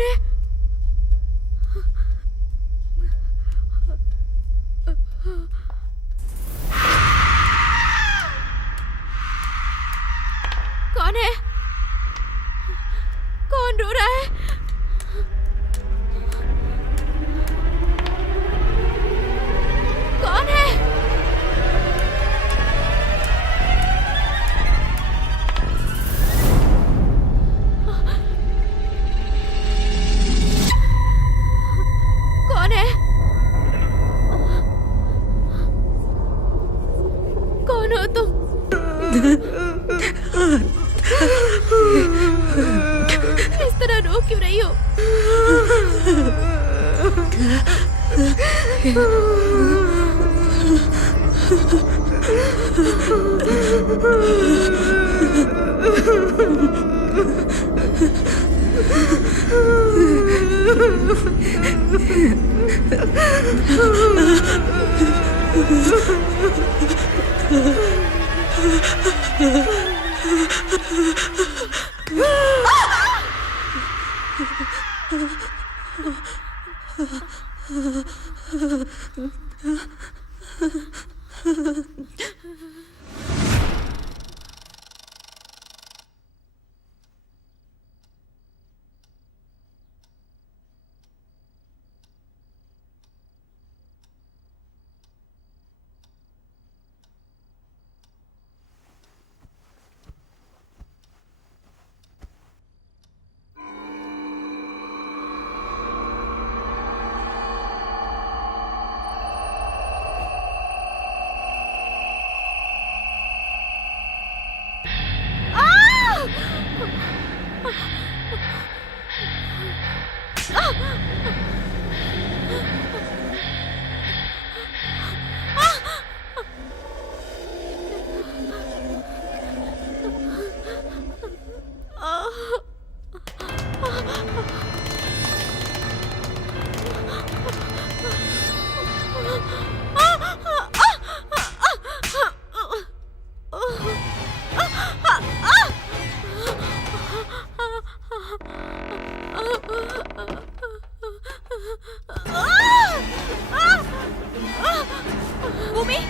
कौन है? कौन है? कौन रो रहा है? कौन है? कौन है? कौन हो तुम? इस तरह रो क्यों रही हो?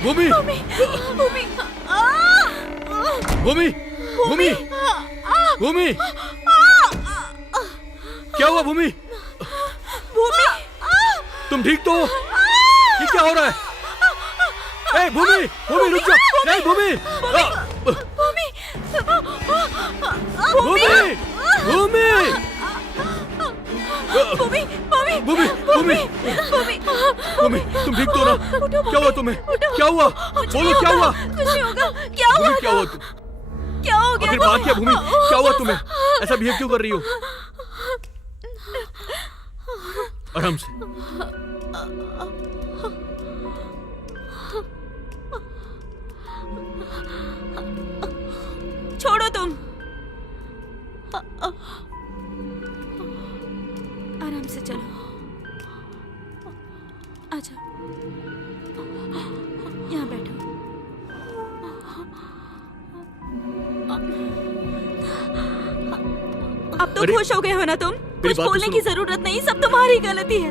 भूमि, भूमि, भूमि, भूमि, क्या हुआ भूमि? भूमि, तुम ठीक तो हो? ये क्या हो रहा है? ए भूमि, भूमि रुक जा! नहीं भूमि, भूमि, भूमि, भूमि, भूमि, भूमि, भूमि, भूमि, भूमि, भूमि, तुम ठीक तो ना? क्या हुआ तुम्हें? क्या हुआ? बोलो क्या हुआ? कुछ नहीं होगा। क्या हुआ? भूमि क्या हुआ तुम? क्या हो गया? आखिर बात क्या भूमि? क्या हुआ तुम्हें? ऐसा बिहेव क्यों कर रही हो? आराम से। छोड़ो तुम। आराम से चलो। आजा, यहाँ बैठो। अब तो खुश हो गए हो ना तुम? कुछ बोलने की जरूरत नहीं, सब तुम्हारी गलती है।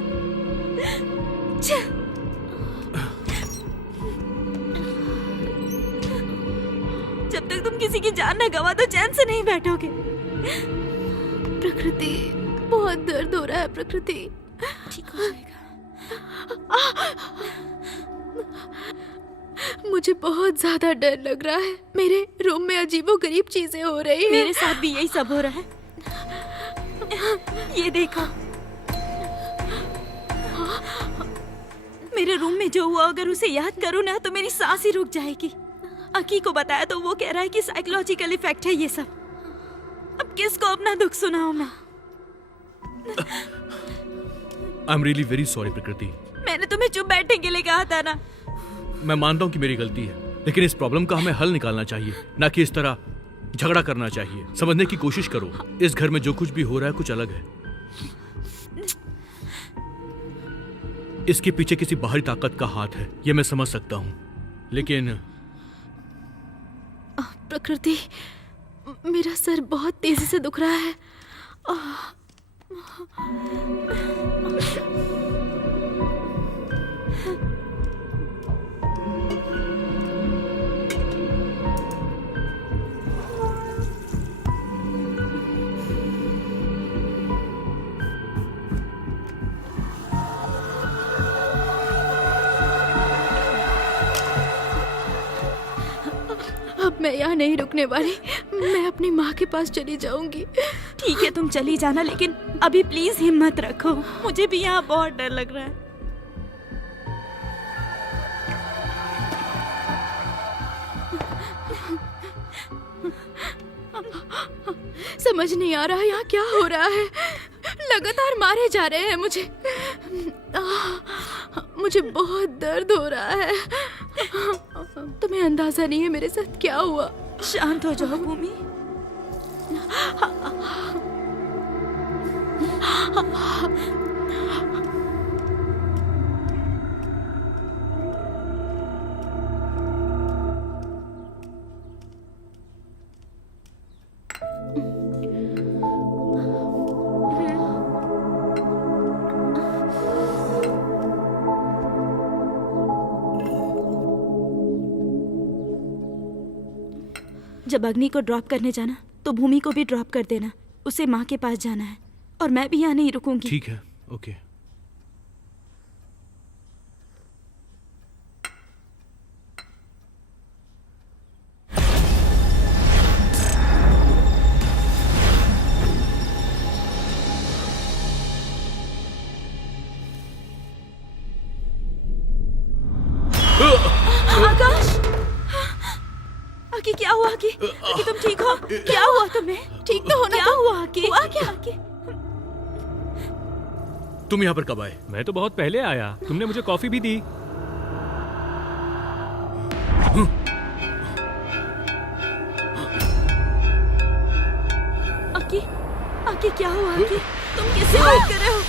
जब तक तुम किसी की जान न गवा तो चैन से नहीं बैठोगे। प्रकृति, बहुत दर्द हो रहा है। प्रकृति, ठीक हो जाएगा। मुझे बहुत ज्यादा डर लग रहा है। मेरे रूम में अजीबोगरीब चीजें हो रही हैं। मेरे साथ भी यही सब हो रहा है। ये देखो, मेरे रूम में जो हुआ, अगर उसे याद करूं ना तो मेरी सांस ही रुक जाएगी। अकी को बताया तो वो कह रहा है कि साइकोलॉजिकल इफेक्ट है ये सब। अब किसको अपना दुख सुनाऊं मैं? I am really very sorry प्रकृति। मैंने तुम्हें चुप बैठने के लिए कहा था ना। मैं मानता हूँ कि मेरी गलती है, लेकिन इस प्रॉब्लम का हमें हल निकालना चाहिए, ना कि इस तरह झगड़ा करना चाहिए। समझने की कोशिश करो, इस घर में जो कुछ भी हो रहा है कुछ अलग है। इसके पीछे किसी बाहरी ताकत का हाथ है, ये मैं समझ सकता हूँ, लेकिन प्रकृति, मेरा सर बहुत तेजी से दुख रहा है। मैं यहाँ नहीं रुकने वाली। मैं अपनी माँ के पास चली जाऊंगी। ठीक है, तुम चली जाना, लेकिन अभी प्लीज हिम्मत रखो। मुझे भी यहाँ बहुत डर लग रहा है। समझ नहीं आ रहा यहाँ क्या हो रहा है। लगातार मारे जा रहे हैं मुझे। मुझे बहुत दर्द हो रहा है। तुम्हें अंदाजा नहीं है मेरे साथ क्या हुआ। शांत हो जाओ भूमि। जब अग्नि को ड्रॉप करने जाना तो भूमि को भी ड्रॉप कर देना। उसे माँ के पास जाना है और मैं भी यहाँ नहीं रुकूंगी। ठीक है, ओके। आकाश, आकी क्या हुआ? आकी, आकी तुम ठीक हो? क्या हुआ तुम्हें? ठीक तो हो ना? क्या हुआ आकी? हुआ क्या? आकी, तुम यहाँ पर कब आए? मैं तो बहुत पहले आया। तुमने मुझे कॉफी भी दी। आकी, आकी क्या हुआ? आकी, तुम किससे बात कर रहे हो?